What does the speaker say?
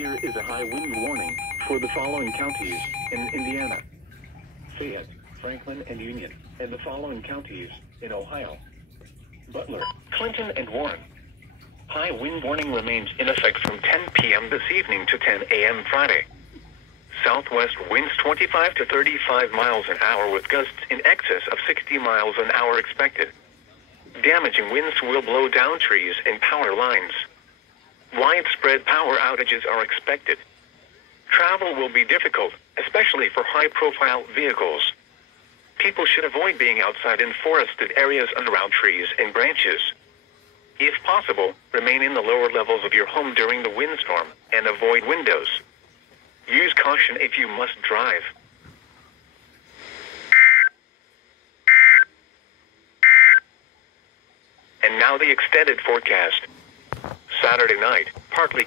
Here is a high wind warning for the following counties in Indiana: Fayette, Franklin, and Union, and the following counties in Ohio: Butler, Clinton, and Warren. High wind warning remains in effect from 10 p.m. this evening to 10 a.m. Friday. Southwest winds 25 to 35 miles an hour with gusts in excess of 60 miles an hour expected. Damaging winds will blow down trees and power lines. Widespread power outages are expected. Travel will be difficult, especially for high-profile vehicles. People should avoid being outside in forested areas and around trees and branches. If possible, remain in the lower levels of your home during the windstorm and avoid windows. Use caution if you must drive. And now the extended forecast. Saturday night, partly